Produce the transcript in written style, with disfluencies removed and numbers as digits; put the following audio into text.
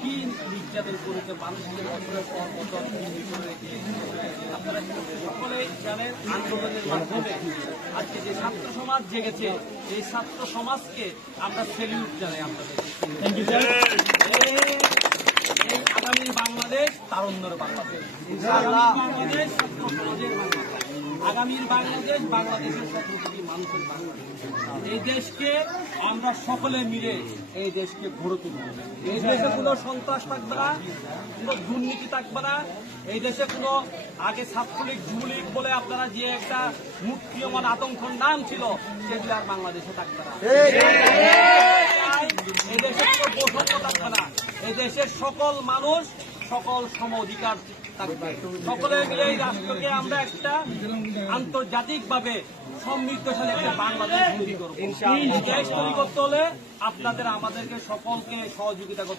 কি নির্যাতন করেছে মানুষকে বছরের পর বছর আপনারা সকলেই জানেন। আন্দোলনের মাধ্যমে আজকে যে ছাত্র সমাজ জেগেছে, এই ছাত্র সমাজকে আমরা সেলিউট জানাই আপনাদের। এই আগামী বাংলাদেশ তারুণ্যের বাংলাদেশ, বাংলাদেশ ছাত্র সমাজের বাংলাদেশ, আগামীর বাংলাদেশ বাংলাদেশের 17 কোটি মানুষের বাংলাদেশ। এই দেশকে আমরা সকলে মিলে এই দেশকে গড়ে তুলব। এই দেশে কোনো সন্ত্রাস থাকবে না, কোনো দুর্নীতি থাকবে না। এই দেশে কোনো আগে ছাত্রলীগ যুবলীগ বলে আপনারা যে একটা মুক্তিয়মান আতঙ্কর নাম ছিল, সেগুলো আর বাংলাদেশে থাকবে না। এই দেশে কোনো বৈষম্য থাকবে না। এই দেশের সকল মানুষ সকল সম অধিকার থাকবে। সকলে মিলে এই রাষ্ট্রকে আমরা একটা আন্তর্জাতিকভাবে সমৃদ্ধশালী একটা বাংলাদেশ তৈরি করবো। দেশ তৈরি করতে হলে আপনাদের আমাদেরকে সকলকে সহযোগিতা করতে